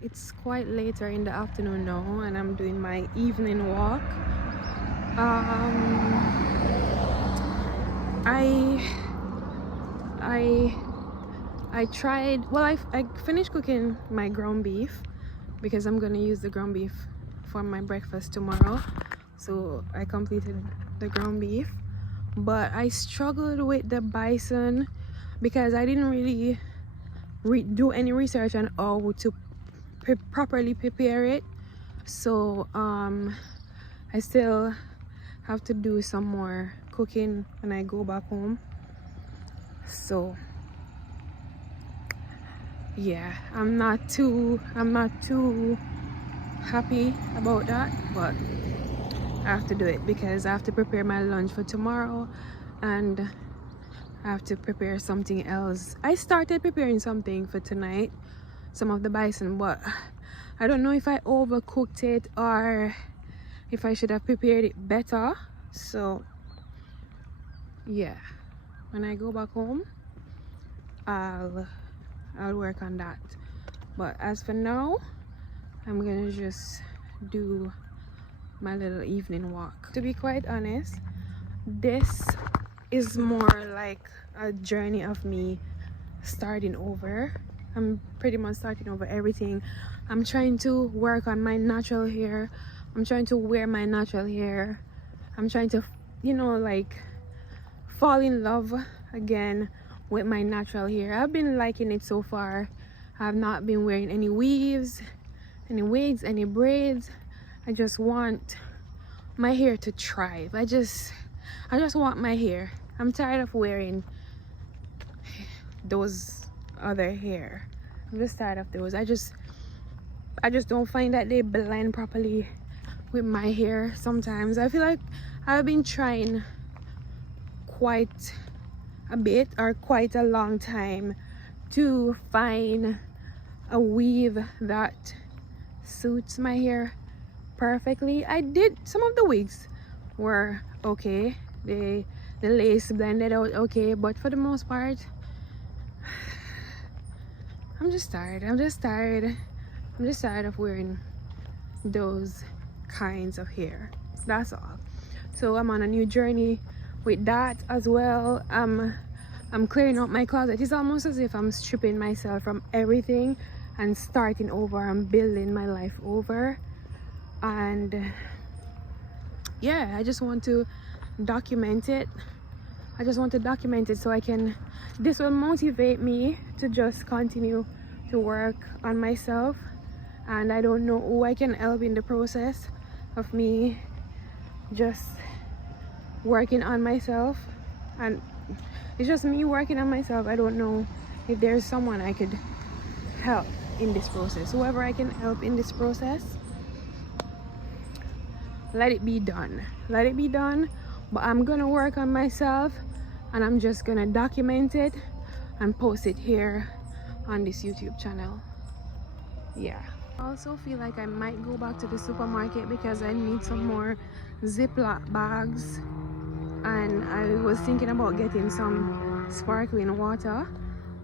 It's quite later in the afternoon now, and I'm doing my evening walk. Um, I I I tried. Well, I finished cooking my ground beef because I'm gonna use the ground beef for my breakfast tomorrow. So I completed the ground beef, but I struggled with the bison because I didn't really do any research on how to properly prepare it. So I still have to do some more cooking when I go back home. So yeah, I'm not too happy about that, but I have to do it because I have to prepare my lunch for tomorrow, and I have to prepare something else. I started preparing something for tonight, some of the bison, but I don't know if I overcooked it or if I should have prepared it better. So yeah, when I go back home, I'll work on that. But as for now, I'm gonna just do my little evening walk. To be quite honest, this is more like a journey of me starting over. I'm pretty much starting over everything. I'm trying to work on my natural hair. I'm trying to wear my natural hair. I'm trying to, like fall in love again with my natural hair. I've been liking it so far. I've not been wearing any weaves, any wigs, any braids. I just want my hair to thrive. I just want my hair. I'm tired of wearing those other hair. I'm just tired of those. I just don't find that they blend properly with my hair sometimes. I feel like I've been trying quite a bit or quite a long time to find a weave that suits my hair perfectly. I did, some of the wigs were okay, the lace blended out okay, but for the most part, I'm just tired of wearing those kinds of hair. That's all. So I'm on a new journey with that as well. I'm clearing out my closet. It's almost as if I'm stripping myself from everything and starting over. I'm building my life over. And yeah, I just want to document it. So I can, this will motivate me to just continue to work on myself. And I don't know who I can help in the process of me just working on myself. And it's just me working on myself. I don't know if there's someone I could help in this process. Whoever I can help in this process, let it be done. But I'm gonna work on myself, and I'm just gonna document it and post it here on this YouTube channel. Yeah, I also feel like I might go back to the supermarket because I need some more Ziploc bags, and I was thinking about getting some sparkling water.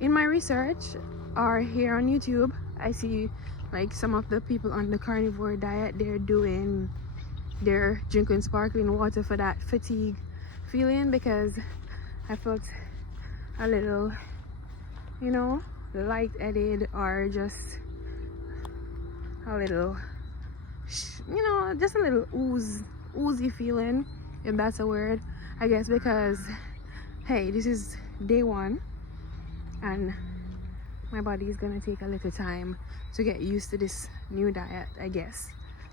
In my research or here on YouTube, I see like some of the people on the carnivore diet, they're drinking sparkling water for that fatigue feeling, because I felt a little, lightheaded, or just a little, just a little oozy feeling, if that's a word, I guess, because hey, this is day one and my body is gonna take a little time to get used to this new diet, I guess.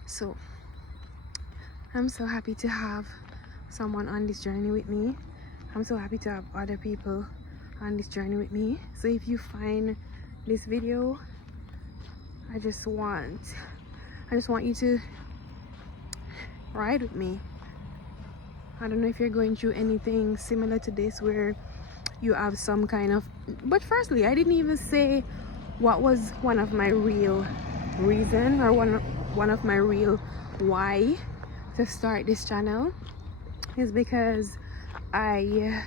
So I'm so happy to have someone on this journey with me. I'm so happy to have other people on this journey with me. So if you find this video, I just want you to ride with me. I don't know if you're going through anything similar to this, where you have some kind of, but firstly, I didn't even say what was one of my real reason, or one of my real why to start this channel is because I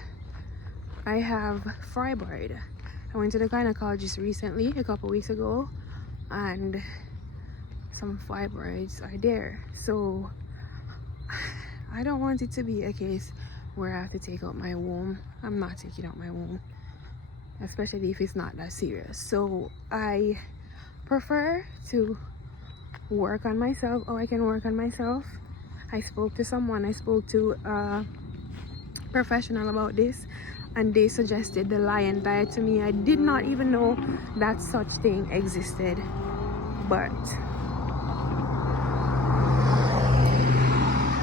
have fibroid. I went to the gynecologist recently, a couple weeks ago, and some fibroids are there. So I don't want it to be a case where I have to take out my womb. I'm not taking out my womb, especially if it's not that serious. So I prefer to work on myself, or I can work on myself. I spoke to someone, I spoke to a professional about this, and they suggested the lion diet to me. I did not even know that such thing existed, but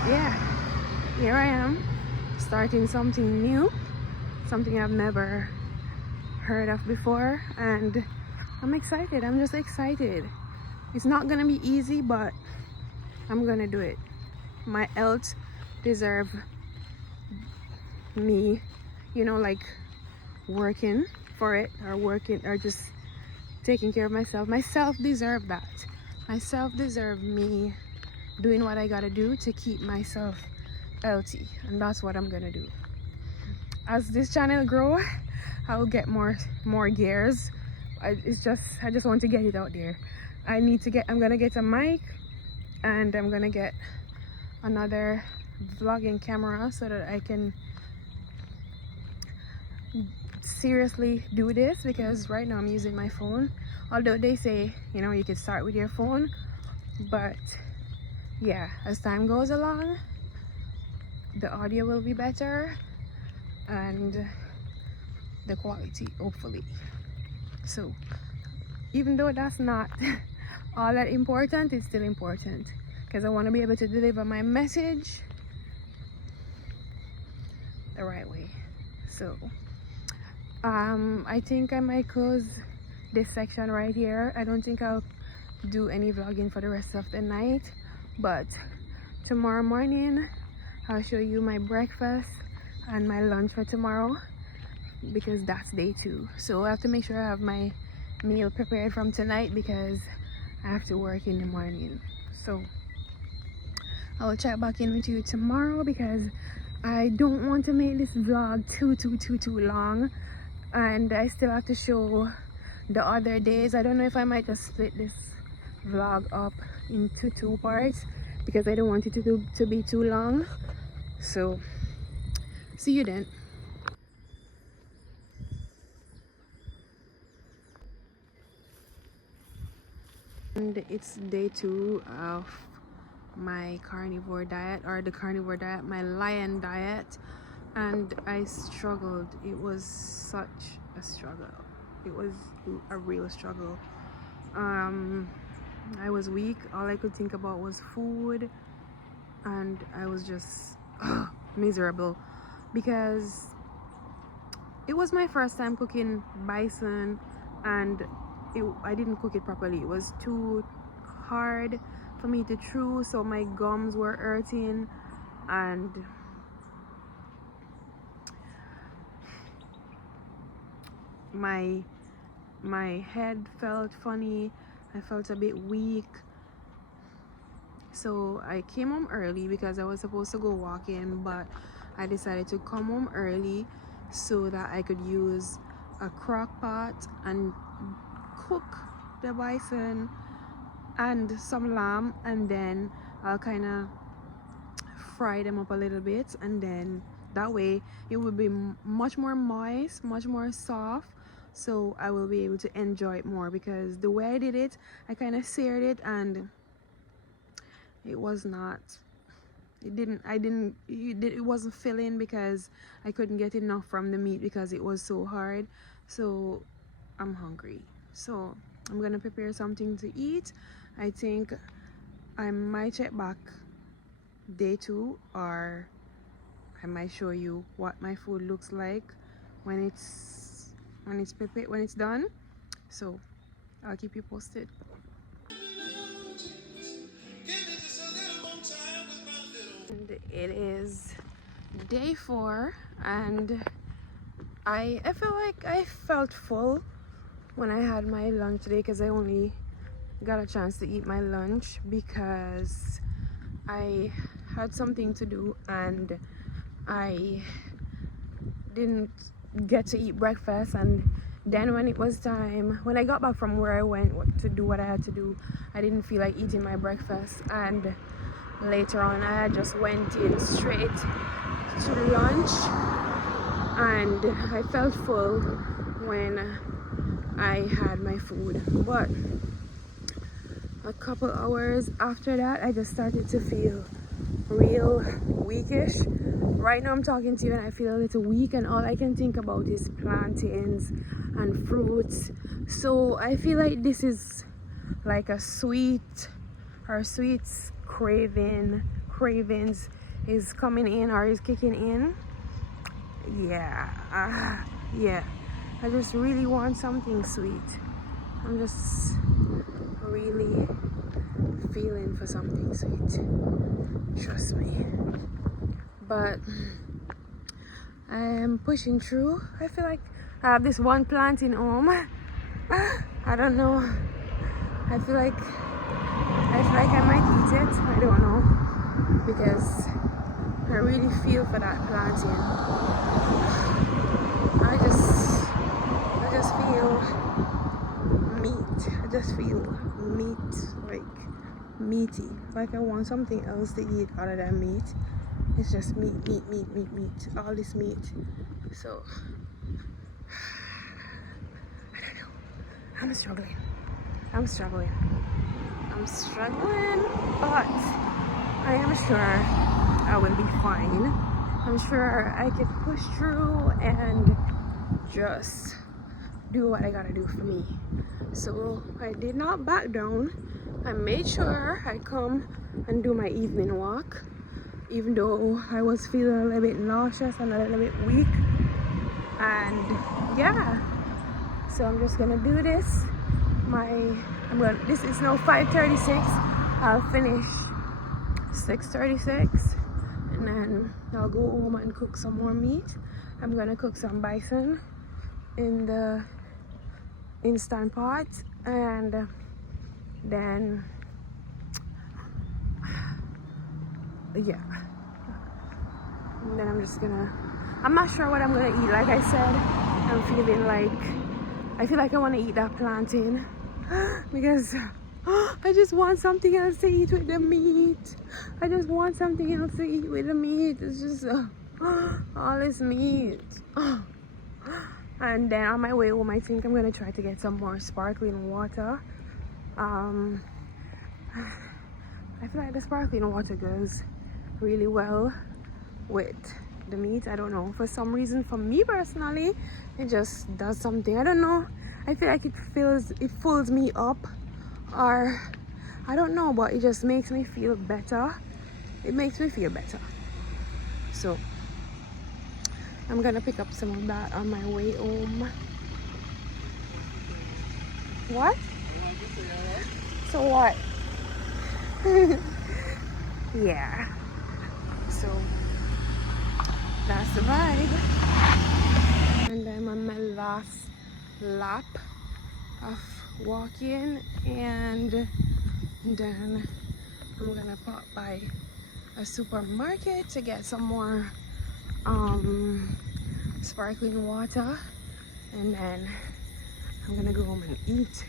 yeah, here I am starting something new, something I've never heard of before, and I'm excited. I'm just excited. It's not gonna be easy, but I'm gonna do it. My health deserve me, you know, like working for it, or working, or just taking care of myself. Myself deserve that. Myself deserve me doing what I gotta do to keep myself healthy, and that's what I'm gonna do. As this channel grow, I will get more gears. I just want to get it out there. I'm gonna get a mic, and I'm gonna get another vlogging camera so that I can seriously do this, because right now I'm using my phone. Although they say, you know, you can start with your phone, but yeah, as time goes along, the audio will be better and the quality, hopefully. So even though that's not all that important, it's still important, because I want to be able to deliver my message the right way. So I think I might close this section right here. I don't think I'll do any vlogging for the rest of the night, but tomorrow morning I'll show you my breakfast and my lunch for tomorrow, because that's day 2. So I have to make sure I have my meal prepared from tonight, because I have to work in the morning. So I'll check back in with you tomorrow, because I don't want to make this vlog too long, and I still have to show the other days. I don't know if I might just split this vlog up into 2 parts, because I don't want it to be too long. So see you then. And it's day 2 of my carnivore diet, or the carnivore diet, my lion diet, and I struggled. It was such a struggle. It was a real struggle. I was weak. All I could think about was food, and I was just miserable, because it was my first time cooking bison, and I didn't cook it properly. It was too hard for me to chew, so my gums were hurting, and my head felt funny. I felt a bit weak. So I came home early, because I was supposed to go walking, but I decided to come home early so that I could use a crock pot and cook the bison and some lamb, and then I'll kind of fry them up a little bit, and then that way it will be much more moist, much more soft, so I will be able to enjoy it more. Because the way I did it, I kind of seared it, and it was not, it wasn't filling, because I couldn't get enough from the meat because it was so hard. So I'm hungry, so I'm gonna prepare something to eat. I think I might check back day 2, or I might show you what my food looks like when it's prepared, when it's done. So I'll keep you posted. And it is day 4, and I feel like I felt full when I had my lunch today, because I only got a chance to eat my lunch because I had something to do, and I didn't get to eat breakfast, and Then when it was time, when I got back from where I went to do what I had to do, I didn't feel like eating my breakfast, and later on I just went in straight to lunch, and I felt full when I had my food. But a couple hours after that, I just started to feel real weakish. Right now I'm talking to you and I feel a little weak, and all I can think about is plantains and fruits. So I feel like this is like a sweets cravings is coming in or is kicking in. Yeah, yeah, I just really want something sweet. I'm just really feeling for something sweet, trust me. But I am pushing through. I feel like I have this one plant in home. I don't know. I feel like I might eat it. I don't know, because I really feel for that planting. I just feel meat. I just feel meat, like meaty. Like I want something else to eat other than meat. It's just meat, all this meat. So I don't know. I'm struggling, but I am sure I will be fine. I'm sure I can push through and just do what I gotta do for me. So I did not back down. I made sure I come and do my evening walk, even though I was feeling a little bit nauseous and a little bit weak. And yeah, so I'm just gonna do this. This is now 5:36. I'll finish 6:36, and then I'll go home and cook some more meat. I'm gonna cook some bison in the instant pot, and then yeah, and then I'm not sure what I'm gonna eat. Like I said, I feel like I want to eat that plantain because I just want something else to eat with the meat. I just want something else to eat with the meat. It's just all this meat. And then on my way home, I think I'm gonna try to get some more sparkling water. I feel like the sparkling water goes really well with the meat. I don't know, for some reason, for me personally, it just does something. I don't know. I feel like it fills me up, or I don't know, but it just makes me feel better. It makes me feel better. So I'm gonna pick up some of that on my way home. What? So what? Yeah. So that's the vibe. And I'm on my last lap of walking, and then I'm gonna pop by a supermarket to get some more sparkling water, and then I'm gonna go home and eat.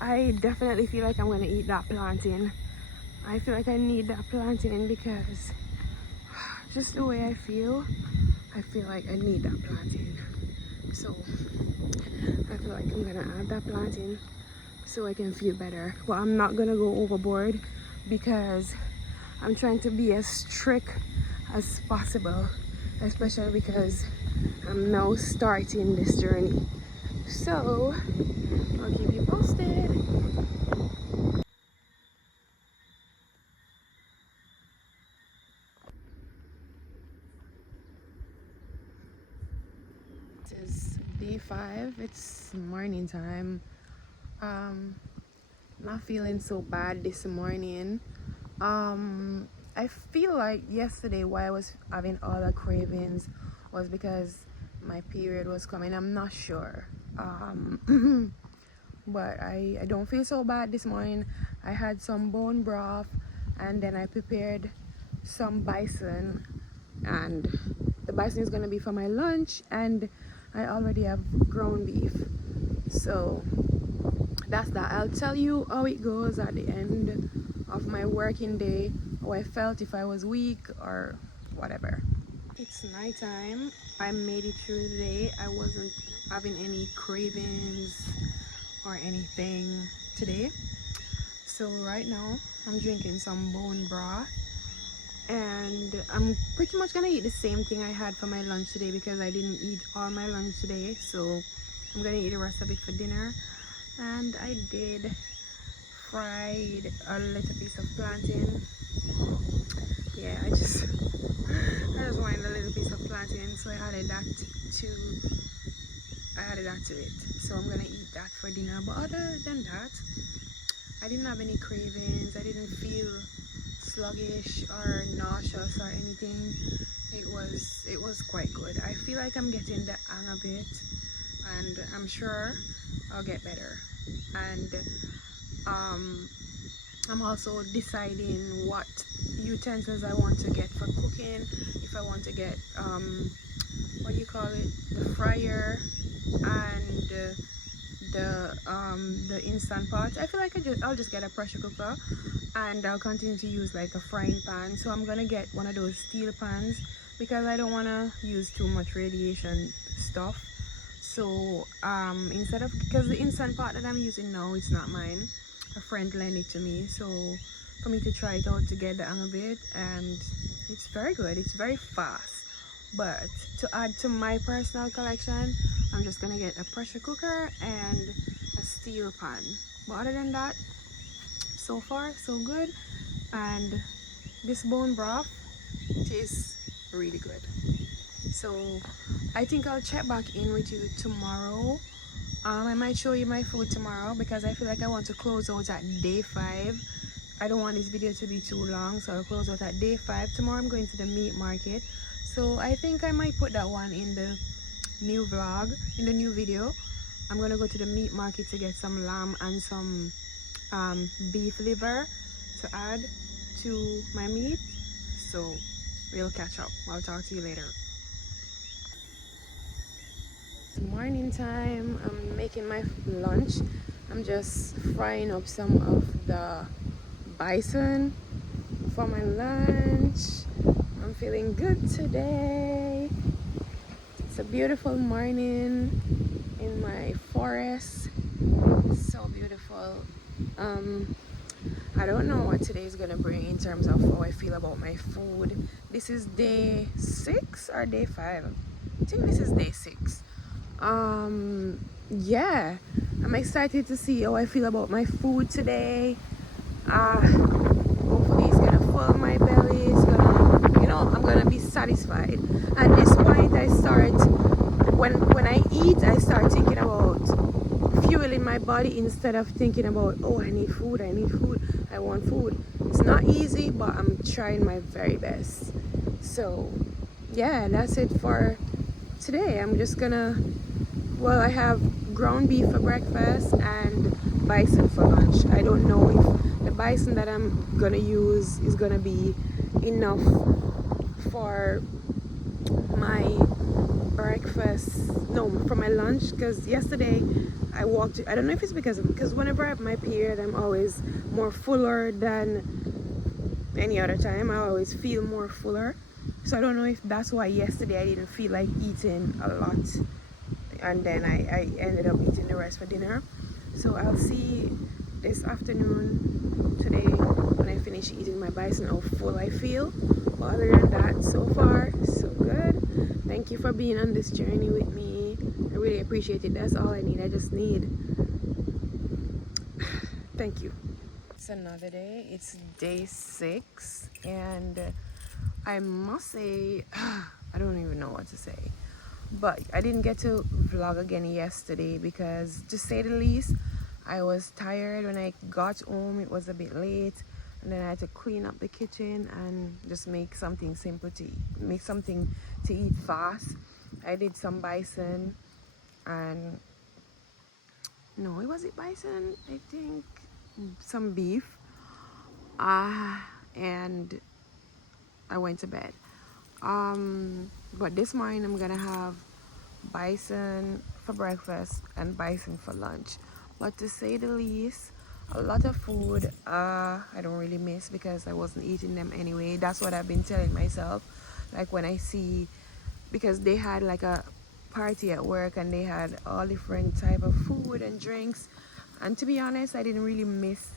I definitely feel like I'm gonna eat that plantain. I feel like I need that plantain because just the way I feel like I need that plantain. So I feel like I'm gonna add that plantain so I can feel better. Well, I'm not gonna go overboard because I'm trying to be as strict as possible, especially because I'm now starting this journey. So I'll keep you posted. It is day 5. It's morning time. Not feeling so bad this morning. I feel like yesterday why I was having all the cravings was because my period was coming. I'm not sure. But I don't feel so bad this morning. I had some bone broth, and then I prepared some bison, and the bison is gonna be for my lunch, and I already have ground beef. So that's that. I'll tell you how it goes at the end of my working day, how I felt, if I was weak or whatever. It's nighttime. I made it through the day. I wasn't having any cravings or anything today. So right now I'm drinking some bone broth, and I'm pretty much gonna eat the same thing I had for my lunch today because I didn't eat all my lunch today. So I'm gonna eat the rest of it for dinner. And I did fried a little piece of plantain. Yeah, I just wanted a little piece of plantain, so I added that to it. So I'm gonna eat that for dinner. But other than that, I didn't have any cravings. I didn't feel sluggish or nauseous or anything. It was quite good. I feel like I'm getting the hang of it, and I'm sure I'll get better. And I'm also deciding what utensils I want to get for cooking. If I want to get what do you call it, the fryer and the instant pot. I feel like I'll just get a pressure cooker, and I'll continue to use like a frying pan. So I'm gonna get one of those steel pans because I don't want to use too much radiation stuff. So instead of, because the instant pot that I'm using now, it's not mine, a friend lent it to me, so for me to try it out to get the hang of it, and it's very good. It's very fast. But to add to my personal collection, I'm just gonna get a pressure cooker and a steel pan. But other than that, so far so good. And this bone broth tastes really good. So I think I'll check back in with you tomorrow. I might show you my food tomorrow because I feel like I want to close out at day 5. I don't want this video to be too long, so I'll close out at day 5. Tomorrow I'm going to the meat market, so I think I might put that one in the new vlog, in the new video. I'm gonna go to the meat market to get some lamb and some beef liver to add to my meat. So we'll catch up. I'll talk to you later. Morning time. I'm making my lunch. I'm just frying up some of the bison for my lunch. I'm feeling good today. It's a beautiful morning in my forest. So beautiful. I don't know what today is gonna bring in terms of how I feel about my food. This is day 6 or day 5? I think this is day 6. Yeah, I'm excited to see how I feel about my food today. Hopefully it's gonna fill my belly. It's gonna, I'm gonna be satisfied. At this point, I start, when I eat, I start thinking about fueling my body instead of thinking about, oh, I need food, I want food. It's not easy, but I'm trying my very best. So yeah, that's it for today. I'm just gonna, well, I have ground beef for breakfast and bison for lunch. I don't know if the bison that I'm gonna use is gonna be enough for my breakfast, no, for my lunch, because yesterday I don't know if it's because whenever I have my period, I'm always more fuller than any other time. I always feel more fuller. So I don't know if that's why yesterday I didn't feel like eating a lot, and then I ended up eating the rest for dinner. So I'll see this afternoon, today, when I finish eating my bison, how full I feel. But other than that, so far so good. Thank you for being on this journey with me. I really appreciate it. That's all I need. I just need thank you. It's another day. It's day 6, and I must say, I don't even know what to say, but I didn't get to vlog again yesterday because, to say the least, I was tired. When I got home, it was a bit late, and then I had to clean up the kitchen and just make something simple to eat, make something to eat fast. I did some bison and, no, was it bison? I think some beef, and I went to bed. But this morning I'm gonna have bison for breakfast and bison for lunch. But to say the least, a lot of food I don't really miss because I wasn't eating them anyway. That's what I've been telling myself. Like when I see, because they had like a party at work and they had all different type of food and drinks, and to be honest, I didn't really miss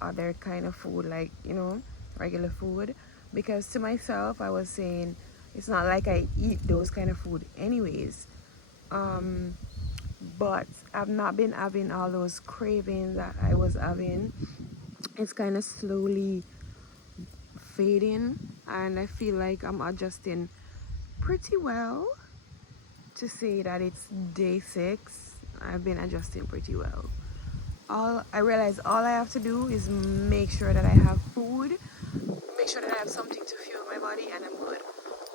other kind of food, like, you know, regular food, because to myself I was saying it's not like I eat those kind of food anyways. um but I've not been having all those cravings that I was having. It's kind of slowly fading, and I feel like I'm adjusting pretty well. To say that it's day 6, I've been adjusting pretty well. All I realize, all I have to do is make sure that I have food, make sure that I have something to fuel my body, and I'm good.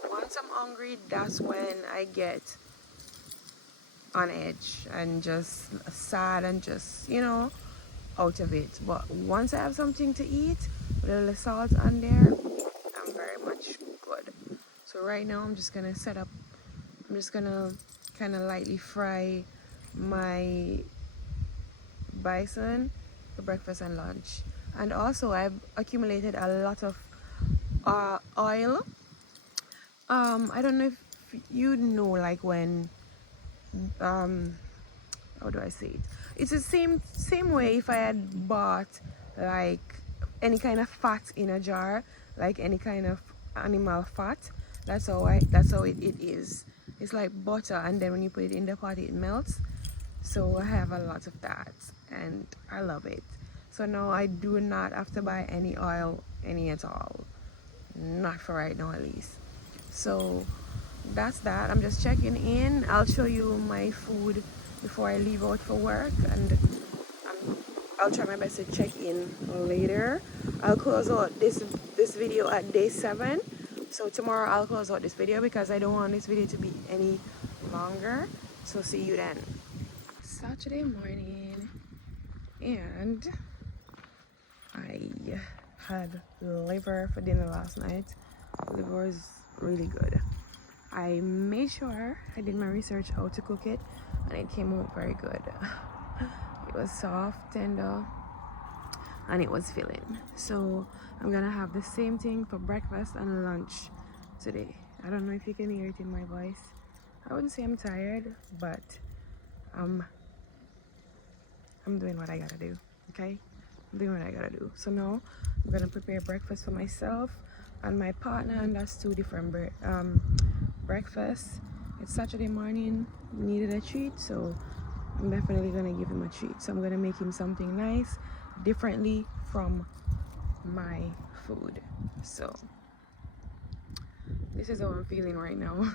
Once I'm hungry, that's when I get on edge and just sad and just, you know, out of it. But once I have something to eat, with a little salt on there, I'm very much good. So right now I'm just gonna set up, I'm just gonna kind of lightly fry my bison for breakfast and lunch. And also I've accumulated a lot of oil. I don't know if you know, like when um how do I say it? It's the same way if I had bought like any kind of fat in a jar, like any kind of animal fat. That's how it is. It's like butter, and then when you put it in the pot it melts. So I have a lot of that and I love it. So now I do not have to buy any oil, any at all. Not for right now at least. So that's that. I'm just checking in. I'll show you my food before I leave out for work, and I'll try my best to check in later. I'll close out this video at day 7. So tomorrow I'll close out this video because I don't want this video to be any longer. So see you then. Saturday morning, and I had liver for dinner last night. Liver was really good. I made sure I did my research how to cook it, and it came out very good. It was soft, tender, and it was filling. So I'm gonna have the same thing for breakfast and lunch today. I don't know if you can hear it in my voice. I wouldn't say I'm tired, but I'm doing what I gotta do, okay? I'm doing what I gotta do. So now I'm gonna prepare breakfast for myself and my partner, and that's 2 different breakfasts. It's Saturday morning, he needed a treat, so I'm definitely gonna give him a treat. So I'm gonna make him something nice, differently from my food. So this is how I'm feeling right now.